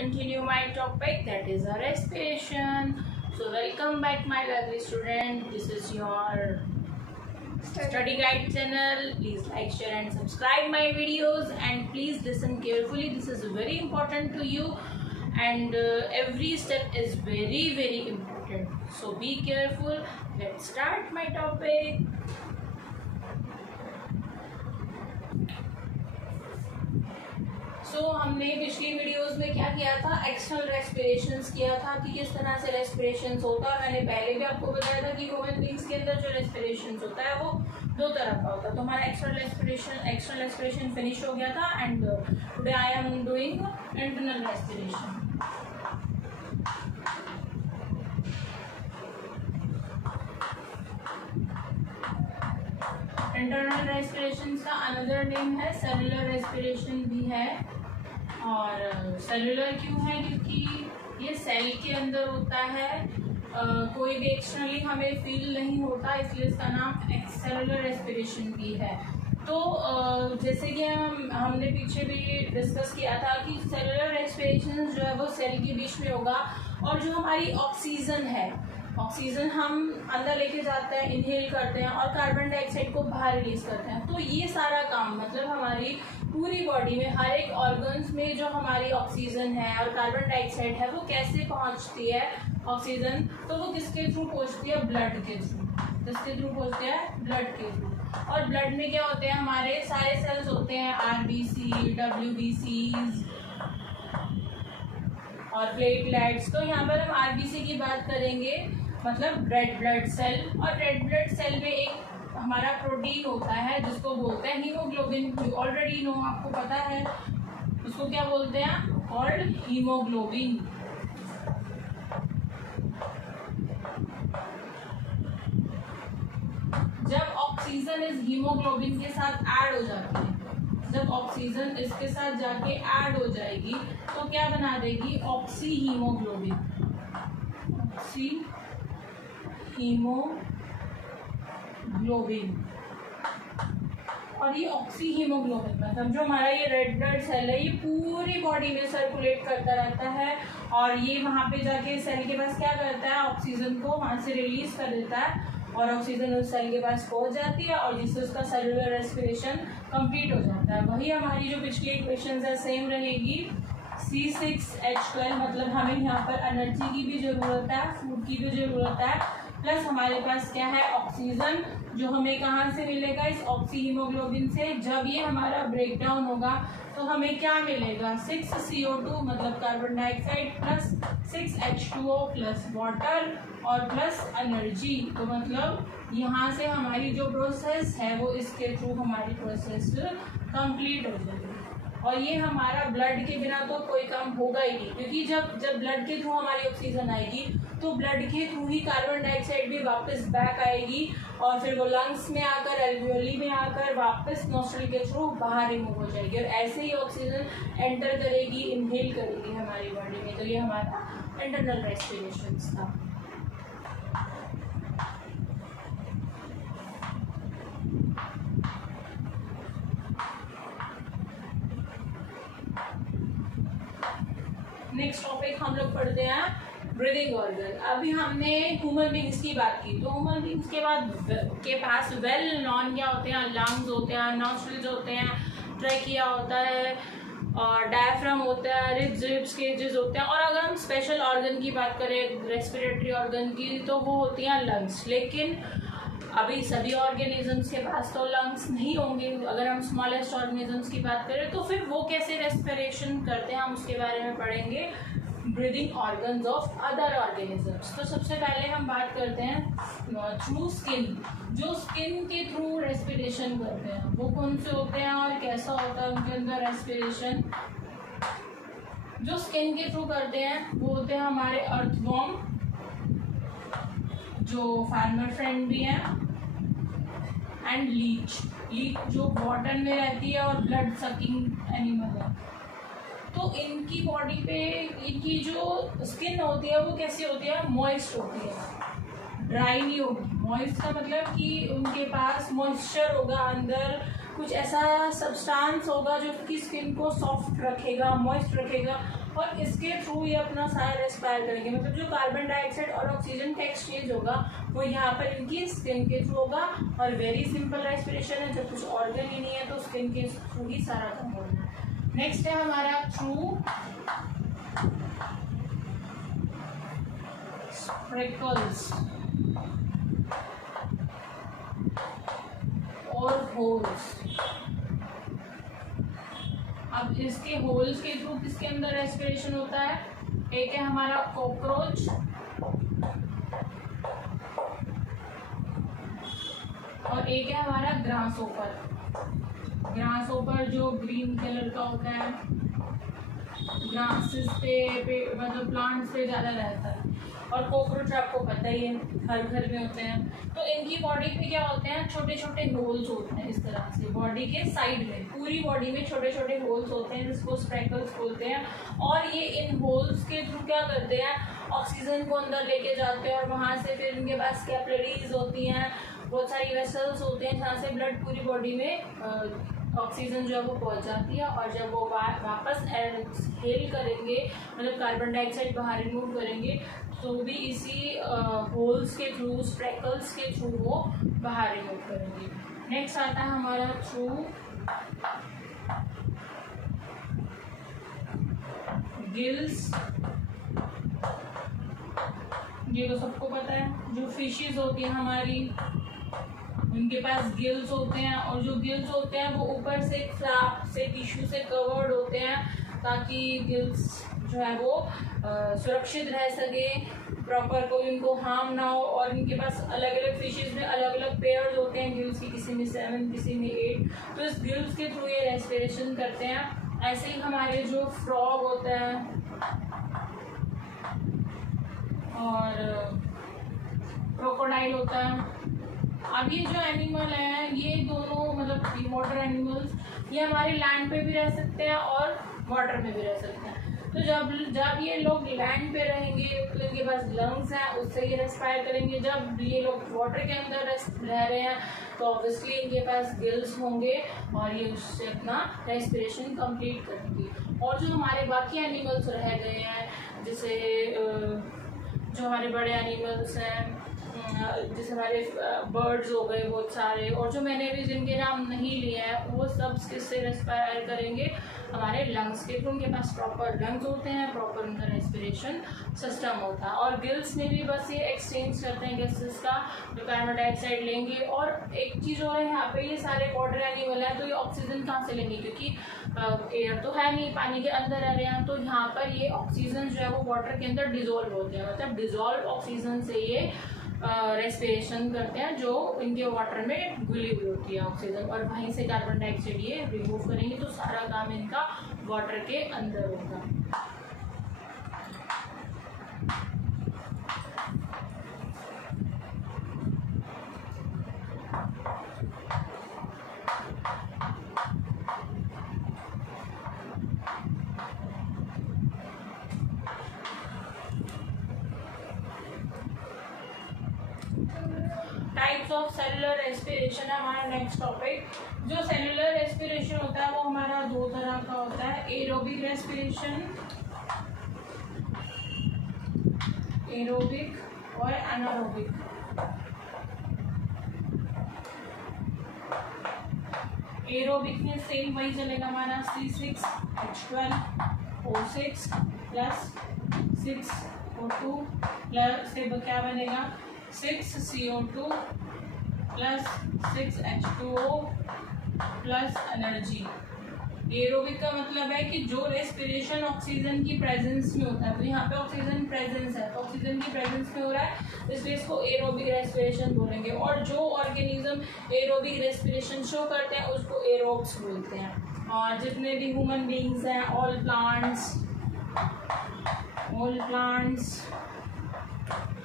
continue my topic, that is a respiration. So welcome back my lovely student. This is your study guide channel. Please like, share and subscribe my videos, and please listen carefully. This is very important to you, and every step is very important. So be careful. Let's start my topic. हमने पिछली videos में क्या किया था, external रेस्पिरेशंस किया था कि किस तरह से रेस्पिरेशंस होता है। मैंने पहले भी आपको बताया था कि ह्यूमन बीइंग्स के अंदर जो रेस्पिरेशंस होता है वो दो तरह का होता है। तो हमारा एक्सटर्नल रेस्पिरेशन फिनिश हो गया था, and today I am doing internal respiration. Internal respiration का अनदर नेम है सेलुलर रेस्पिरेशन भी है। और सेलुलर क्यों है? क्योंकि ये सेल के अंदर होता है, कोई भी एक्सटर्नली हमें फील नहीं होता, इसलिए इसका नाम सेलुलर रेस्पिरेशन भी है। तो जैसे कि हमने पीछे भी डिस्कस किया था कि सेलुलर रेस्पिरेशन जो है वो सेल के बीच में होगा, और जो हमारी ऑक्सीजन है, ऑक्सीजन हम अंदर लेके जाते हैं, इनहेल करते हैं, और कार्बन डाइऑक्साइड को बाहर रिलीज करते हैं। तो ये सारा काम मतलब हमारी पूरी बॉडी में हर एक ऑर्गन्स में जो हमारी ऑक्सीजन है और कार्बन डाइऑक्साइड है वो कैसे पहुंचती है ऑक्सीजन, तो वो किसके थ्रू पहुंचती है? ब्लड के थ्रू। किसके थ्रू पहुंचती है? ब्लड के थ्रू। और ब्लड में क्या होते हैं? हमारे सारे सेल्स होते हैं, आरबीसी, डब्ल्यूबीसीज और प्लेटलेट्स। तो यहाँ पर हम आरबीसी की बात करेंगे, मतलब रेड ब्लड सेल। और रेड ब्लड सेल में एक हमारा प्रोटीन होता है जिसको बोलते हैं हीमोग्लोबिन। ऑलरेडी नो, आपको पता है उसको क्या बोलते हैं? Called haemoglobin. जब ऑक्सीजन इस हीमोग्लोबिन के साथ ऐड हो जाती है, जब ऑक्सीजन इसके साथ जाके ऐड हो जाएगी तो क्या बना देगी? Oxy haemoglobin. Oxy haemoglobin. और ये ऑक्सी हीमोग्लोबिन मतलब जो हमारा ये रेड ब्लड सेल है, ये पूरी बॉडी में सर्कुलेट करता रहता है, और ये वहां पे जाके सेल के पास क्या करता है? ऑक्सीजन को वहां से रिलीज कर देता है, और ऑक्सीजन उस सेल के पास पहुंच जाती है, और जिससे उसका सेलुलर रेस्पिरेशन कंप्लीट हो जाता है। वही हमारी जो पिछली इक्वेशन है सेम रहेगी, C6H12। मतलब हमें यहाँ पर एनर्जी की भी जरूरत है, फूड की भी जरूरत है, प्लस हमारे पास क्या है? ऑक्सीजन, जो हमें कहाँ से मिलेगा? इस ऑक्सी हीमोग्लोबिन से। जब ये हमारा ब्रेक डाउन होगा तो हमें क्या मिलेगा? 6CO2 मतलब carbon dioxide, plus 6H2O plus water, और प्लस एनर्जी। तो मतलब यहाँ से हमारी जो प्रोसेस है वो इसके थ्रू हमारी प्रोसेस कंप्लीट हो जाएगी। और ये हमारा ब्लड के बिना तो कोई काम होगा ही नहीं, क्योंकि जब ब्लड के थ्रू हमारी ऑक्सीजन आएगी तो ब्लड के थ्रू ही कार्बन डाइऑक्साइड भी वापस बैक आएगी, और फिर वो लंग्स में आकर, एल्वियोली में आकर वापस नोस्ट्रल के थ्रू बाहर रिमूव हो जाएगी, और ऐसे ही ऑक्सीजन एंटर करेगी, इनहेल करेगी हमारी बॉडी में। तो ये हमारा इंटरनल रेस्पिरेशन था। नेक्स्ट टॉपिक हम लोग पढ़ते हैं ब्रीदिंग ऑर्गन। अभी हमने ह्यूमन बीइंग्स की बात की, तो ह्यूमन बीइंग्स के पास वेल नॉन क्या होते हैं? लंग्स होते हैं, नॉस्ट्रिल्स होते हैं, ट्रैकिया होता है, और डायफ्राम होता है, रिब्स केजेस होते हैं। और अगर हम स्पेशल ऑर्गन की बात करें, रेस्पिरेटरी ऑर्गन की, तो वो होती हैं लंग्स। लेकिन अभी सभी ऑर्गेनिजम्स के पास तो लंग्स नहीं होंगे। अगर हम स्मॉलेस्ट ऑर्गेनिजम्स की बात करें तो फिर वो कैसे रेस्पिरेशन करते हैं, हम उसके बारे में पढ़ेंगे, breathing organs of other organisms. तो सबसे पहले हम बात करते हैं थ्रू स्किन। जो स्किन के थ्रू रेस्पिरेशन करते हैं वो कौन से होते हैं और कैसा होता है उनके अंदर रेस्पिरेशन? जो स्किन के थ्रू करते हैं वो होते हैं हमारे अर्थवॉर्म, जो फार्मर फ्रेंड भी हैं, एंड लीच जो वाटर में रहती है और ब्लड सकिंग एनिमल है। तो इनकी बॉडी पे इनकी जो स्किन होती है वो कैसी होती है? मॉइस्ट होती है, ड्राई नहीं होगी। मॉइस्ट का मतलब कि उनके पास मॉइस्चर होगा, अंदर कुछ ऐसा सब्सटेंस होगा जो कि स्किन को सॉफ्ट रखेगा, मॉइस्ट रखेगा, और इसके थ्रू ये अपना सारा रेस्पायर करेंगे। मतलब जो कार्बन डाइऑक्साइड और ऑक्सीजन का एक्सचेंज होगा वो यहाँ पर इनकी स्किन के थ्रू होगा। और वेरी सिंपल रेस्पिरेशन है, जब कुछ ऑर्गन ही नहीं है तो स्किन के थ्रू ही सारा काम होना है। नेक्स्ट है हमारा थ्रू स्प्रिकल्स और होल्स। अब इसके होल्स के थ्रू किसके अंदर रेस्पिरेशन होता है? एक है हमारा कॉकरोच और एक है हमारा ग्रासहोपर। ग्रासहोपर जो ग्रीन कलर का होता है, ग्रासेस पे मतलब प्लांट्स पे ज्यादा रहता है। और कॉकरोच आपको पता ही है, हर घर में होते हैं। तो इनकी बॉडी पे क्या होते हैं? छोटे छोटे होल्स होते हैं इस तरह से बॉडी के साइड में, पूरी बॉडी में छोटे छोटे होल्स होते हैं जिसको स्प्रेकल्स बोलते हैं। और ये इन होल्स के थ्रू क्या करते हैं? ऑक्सीजन को अंदर लेके जाते हैं और वहां से फिर इनके पास कैपिलरीज होती हैं, बहुत सारी वेसल्स होते हैं जहाँ से ब्लड पूरी बॉडी में ऑक्सीजन जो है वो पहुंच जाती है। और जब वो वापस एक्सहेल करेंगे, मतलब कार्बन डाइऑक्साइड बाहर रिमूव करेंगे, तो भी इसी होल्स के थ्रू, स्प्रेकल्स के थ्रू वो बाहर रिमूव करेंगे। नेक्स्ट आता है हमारा थ्रू गिल्स। ये तो सबको पता है, जो फिशेस होती हैं हमारी, उनके पास गिल्स होते हैं। और जो गिल्स होते हैं वो ऊपर से फ्लैप से, टिश्यू से कवर्ड होते हैं ताकि गिल्स जो है वो सुरक्षित रह सके, प्रॉपर कोई उनको हार्म ना हो। और इनके पास अलग अलग फिशेस में अलग अलग पेयर्स होते हैं गिल्स की, किसी में 7 किसी में 8। तो इस गिल्स के थ्रू ये रेस्पिरेशन करते हैं। ऐसे ही हमारे जो फ्रॉग होता है और क्रोकोडाइल होता है। अब ये जो एनिमल है, ये दोनों मतलब वाटर एनिमल्स, ये हमारे लैंड पे भी रह सकते हैं और वाटर में भी रह सकते हैं। तो जब ये लोग लैंड पे रहेंगे तो इनके पास लंग्स हैं, उससे ये रेस्पायर करेंगे। जब ये लोग वाटर के अंदर रह रहे हैं तो ऑब्वियसली इनके पास गिल्स होंगे और ये उससे अपना रेस्पिरेशन कंप्लीट करेंगे। और जो हमारे बाकी एनिमल्स रह गए हैं, जैसे जो हमारे बड़े एनिमल्स हैं, जैसे हमारे बर्ड्स हो गए बहुत सारे, और जो मैंने भी जिनके नाम नहीं लिए हैं, वो सब किससे रेस्पायर करेंगे? हमारे लंग्स के थ्रू। उनके पास प्रॉपर लंग्स होते हैं, प्रॉपर उनका रेस्पिरेशन सिस्टम होता है। और गिल्स में भी बस ये एक्सचेंज करते हैं गैसेस का, जो कार्बन डाइऑक्साइड लेंगे। और एक चीज़ और है, यहाँ पे ये सारे वाटर एनिमल हैं, तो ये ऑक्सीजन कहाँ से लेंगे? क्योंकि एयर तो है नहीं, पानी के अंदर रह रहे हैं। तो यहाँ पर ये ऑक्सीजन जो है वो वाटर के अंदर डिजोल्व होते हैं, मतलब डिजोल्व ऑक्सीजन से ये रेस्पिरेशन करते हैं, जो इनके वाटर में घुली हुई होती है ऑक्सीजन। और वहीं से कार्बन डाइऑक्साइड ये रिमूव करेंगे, तो सारा काम इनका वाटर के अंदर होगा। टाइप्स ऑफ सेलुलर रेस्पिरेशन है हमारा नेक्स्ट टॉपिक। जो सेलुलर रेस्पिरेशन होता है वो हमारा दो तरह का होता है, एरोबिक रेस्पिरेशन, एरोबिक और एनारोबिक। एरोबिक में सेम वही चलेगा हमारा C6H12O6 प्लस 6O2 प्लस से क्या बनेगा 6CO2 plus 6H2O plus energy. Aerobic का मतलब है कि जो रेस्पिरेशन ऑक्सीजन की प्रेजेंस में होता है, तो यहाँ पे ऑक्सीजन प्रेजेंस है, तो ऑक्सीजन की प्रेजेंस में हो रहा है, इसलिए इसको एरोबिक रेस्पिरेशन बोलेंगे। और जो ऑर्गेनिज्म एरोबिक रेस्पिरेशन शो करते हैं उसको एरोब्स बोलते हैं। और जितने भी ह्यूमन बींग्स हैं, ऑल प्लांट्स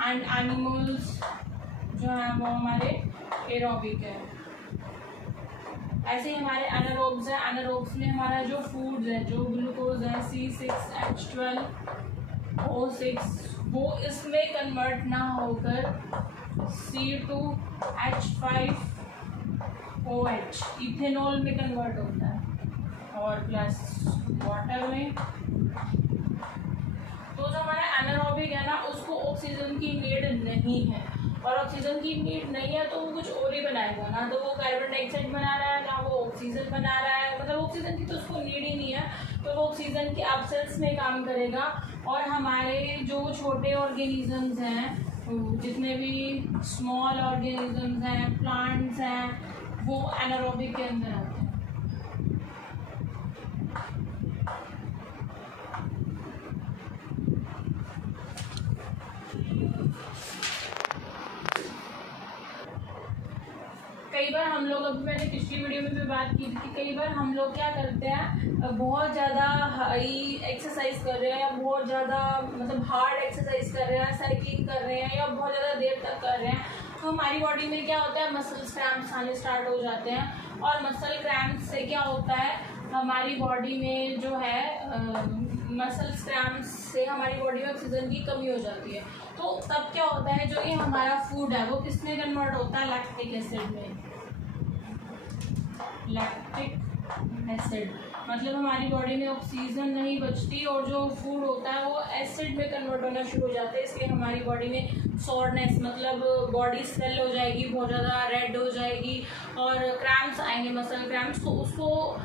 एंड एनिमल्स जो है वो हमारे एरोबिक है। ऐसे ही हमारे एनारोब्स हैं। एनारोब्स में हमारा जो फूड्स है, जो ग्लूकोज है C6H12O6, वो इसमें कन्वर्ट ना होकर C2H5OH इथेनॉल में कन्वर्ट होता है, और प्लस वाटर में हमारा एनारोबिक है ना, उसको ऑक्सीजन की नीड नहीं है, और ऑक्सीजन की नीड नहीं है तो वो कुछ और ही बनाएगा ना, तो वो कार्बन डाइऑक्साइड बना रहा है ना वो ऑक्सीजन बना रहा है, मतलब ऑक्सीजन की तो उसको नीड ही नहीं है, तो वो ऑक्सीजन के एब्सेंस में काम करेगा। और हमारे जो छोटे ऑर्गेनिजम्स हैं, जितने भी स्मॉल ऑर्गेनिजम्स हैं, प्लांट्स हैं, वो एनारोबिक के अंदर आते हैं। कई बार हम लोग, अभी मैंने पिछली वीडियो में भी बात की थी कि कई बार हम लोग क्या करते हैं, बहुत ज़्यादा हाई एक्सरसाइज कर रहे हैं, बहुत ज़्यादा मतलब हार्ड एक्सरसाइज कर रहे हैं, साइकिलिंग कर रहे हैं या बहुत ज़्यादा देर तक कर रहे हैं, तो हमारी बॉडी में क्या होता है, मसल्स क्रैम्प्स आने स्टार्ट हो जाते हैं। और मसल क्रैम्प्स से क्या होता है, हमारी बॉडी में जो है मसल्स क्रैम्प्स से हमारी बॉडी में ऑक्सीजन की कमी हो जाती है। तो तब क्या होता है, जो ये हमारा फूड है वो किसमें कन्वर्ट होता है, लैक्टिक एसिड में। लैक्टिक एसिड मतलब हमारी बॉडी में ऑक्सीजन नहीं बचती और जो फूड होता है वो एसिड में कन्वर्ट होना शुरू हो जाता है। इसलिए हमारी बॉडी में सोरनेस मतलब बॉडी स्वेल हो जाएगी, बहुत ज़्यादा रेड हो जाएगी और क्रैम्प्स आएंगे, मसल क्रैम्प्स। तो उसको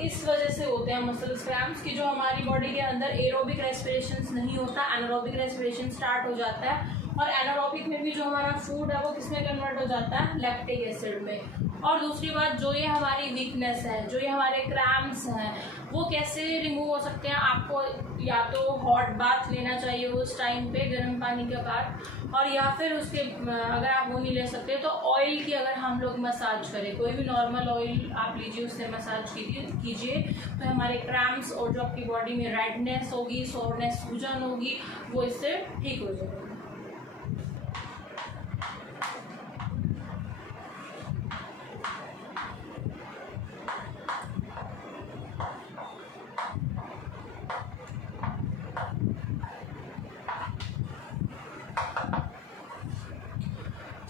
इस वजह से होते हैं मसल क्रैम्प्स कि जो हमारी बॉडी के अंदर एरोबिक रेस्पिरेशन नहीं होता, एनारोबिक रेस्पिरेशन स्टार्ट हो जाता है। और एनारोबिक में भी जो हमारा फूड है वो किसमें कन्वर्ट हो जाता है, लैक्टिक एसिड में। और दूसरी बात, जो ये हमारी वीकनेस है, जो ये हमारे क्रैम्प्स हैं, वो कैसे रिमूव हो सकते हैं। आपको या तो हॉट बाथ लेना चाहिए उस टाइम पे, गर्म पानी के बाद, और या फिर उसके अगर आप वो नहीं ले सकते तो ऑयल की अगर हम लोग मसाज करें, कोई भी नॉर्मल ऑयल आप लीजिए, उससे मसाज कीजिए तो हमारे क्रैम्प्स और जो आपकी बॉडी में रेडनेस होगी, सोरनेस, सूजन होगी, वो इससे ठीक हो जाएगी।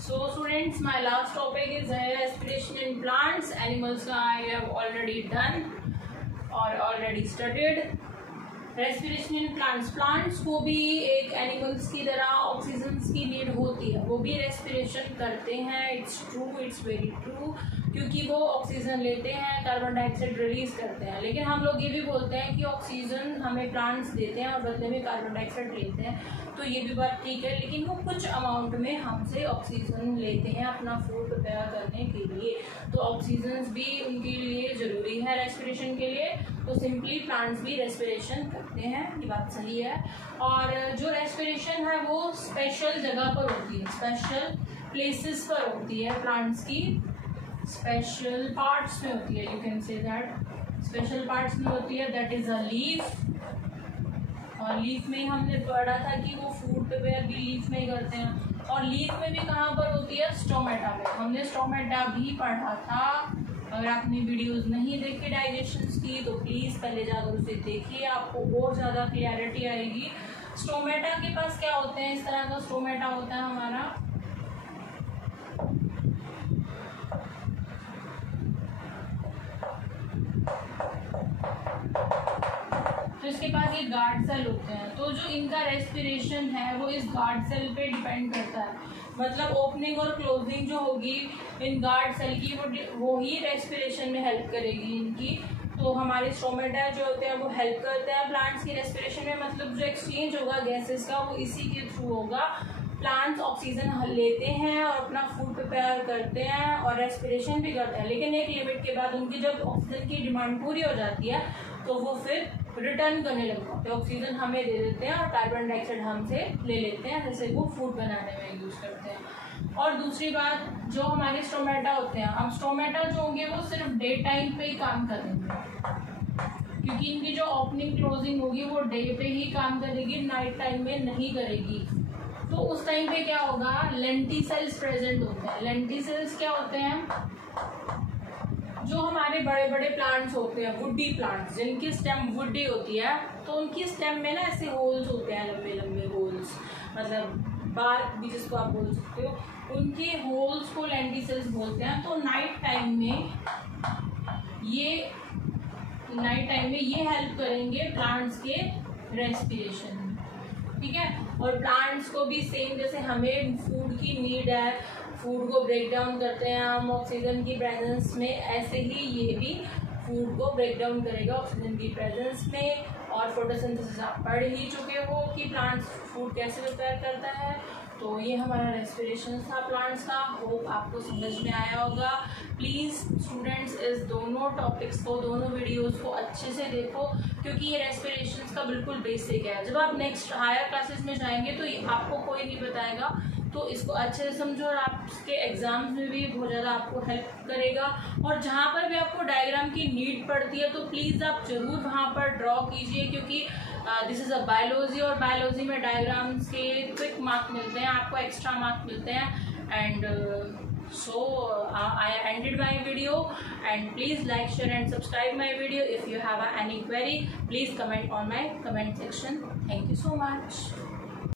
So students, my last topic is respiration in plants. Animals I have already done or already studied. Respiration in plants, plants को भी एक एनिमल्स की तरह ऑक्सीजन की नीड होती है, वो भी रेस्पिरेशन करते हैं। It's true, it's very true, क्योंकि वो ऑक्सीजन लेते हैं, कार्बन डाइऑक्साइड रिलीज करते हैं। लेकिन हम लोग ये भी बोलते हैं कि ऑक्सीजन हमें प्लांट्स देते हैं और बदले में कार्बन डाइऑक्साइड लेते हैं, तो ये भी बात ठीक है। लेकिन वो कुछ अमाउंट में हमसे ऑक्सीजन लेते हैं अपना फूड प्रिपेयर करने के लिए, तो ऑक्सीजन भी उनके लिए ज़रूरी है रेस्पिरेशन के लिए। तो सिंपली प्लांट्स भी रेस्पिरेशन करते हैं, ये बात सही है। और जो रेस्पिरेशन है वो स्पेशल जगह पर होती है, स्पेशल प्लेसेस पर होती है, प्लांट्स की स्पेशल पार्ट्स में होती है। You can say that special parts में होती है, दैट इज अ लीफ। और लीफ में हमने पढ़ा था कि वो फूड प्रिपेयर भी लीफ में ही करते हैं। और लीफ में भी कहाँ पर होती है, स्टोमेटा में। हमने स्टोमेटा भी पढ़ा था। अगर आपने वीडियोस नहीं देखे डाइजेशंस की तो प्लीज़ पहले जाकर उसे देखिए, आपको और ज़्यादा क्लियरिटी आएगी। स्टोमेटा के पास क्या होते हैं, इस तरह का स्टोमेटा होता है हमारा। तो इसके पास ये गार्ड सेल होते हैं, तो जो इनका रेस्पिरेशन है वो इस गार्ड सेल पे डिपेंड करता है। मतलब ओपनिंग और क्लोजिंग जो होगी इन गार्ड सेल की, वो ही रेस्पिरेशन में हेल्प करेगी इनकी। तो हमारे स्टोमेटा जो होते हैं वो हेल्प करते हैं प्लांट्स की रेस्पिरेशन में। मतलब जो एक्सचेंज होगा गैसेस का वो इसी के थ्रू होगा। प्लांट्स ऑक्सीजन लेते हैं और अपना फूड प्रिपेयर करते हैं और रेस्पिरेशन भी करते हैं, लेकिन एक लिमिट के बाद उनकी जब ऑक्सीजन की डिमांड पूरी हो जाती है तो वो फिर रिटर्न करने लगते हैं, ऑक्सीजन हमें दे देते हैं और कार्बन डाइऑक्साइड हमसे ले लेते हैं, जैसे वो फूड बनाने में यूज़ करते हैं। और दूसरी बात, जो हमारे स्टोमेटा होते हैं, अब स्टोमेटा जो होंगे वो सिर्फ डे टाइम पे ही काम करेंगे, क्योंकि इनकी जो ओपनिंग क्लोजिंग होगी वो डे पे ही काम करेगी, नाइट टाइम में नहीं करेगी। तो उस टाइम पे क्या होगा, लेंटिसेल्स प्रेजेंट होते हैं। लेंटिसेल्स क्या होते हैं, जो हमारे बड़े बड़े प्लांट्स होते हैं, वुडी प्लांट्स, जिनकी स्टेम वुडी होती है, तो उनकी स्टेम में ना ऐसे होल्स होते हैं, लंबे लंबे होल्स, मतलब बार्क भी जिसको आप बोल सकते हो, उनके होल्स को लेंटिसेल्स बोलते हैं। तो नाइट टाइम में ये हेल्प करेंगे प्लांट्स के रेस्पिरेशन में। ठीक है। और प्लांट्स को भी सेम, जैसे हमें फूड की नीड है, फूड को ब्रेक डाउन करते हैं हम ऑक्सीजन की प्रेजेंस में, ऐसे ही ये भी फूड को ब्रेक डाउन करेगा ऑक्सीजन की प्रेजेंस में। और फोटोसिंथेसिस आप पढ़ ही चुके हो कि प्लांट्स फूड कैसे प्रिपेयर करता है। तो ये हमारा रेस्पिरेशन था प्लांट्स का, होप आपको समझ में आया होगा। प्लीज़ स्टूडेंट्स इस दोनों टॉपिक्स को, दोनों वीडियोस को अच्छे से देखो, क्योंकि ये रेस्पिरेशन का बिल्कुल बेसिक है। जब आप नेक्स्ट हायर क्लासेस में जाएंगे तो आपको कोई नहीं बताएगा, तो इसको अच्छे से समझो और आपके एग्जाम्स में भी बहुत ज़्यादा आपको हेल्प करेगा। और जहाँ पर भी आपको डायग्राम की नीड पड़ती है तो प्लीज़ आप ज़रूर वहाँ पर ड्रॉ कीजिए, क्योंकि दिस इज़ अ बायोलॉजी, और बायोलॉजी में डायग्राम्स के क्विक मार्क मिलते हैं, आपको एक्स्ट्रा मार्क मिलते हैं। And so I ended my video, and please like, share and subscribe my video. If you have any query, please comment on my comment section. Thank you so much.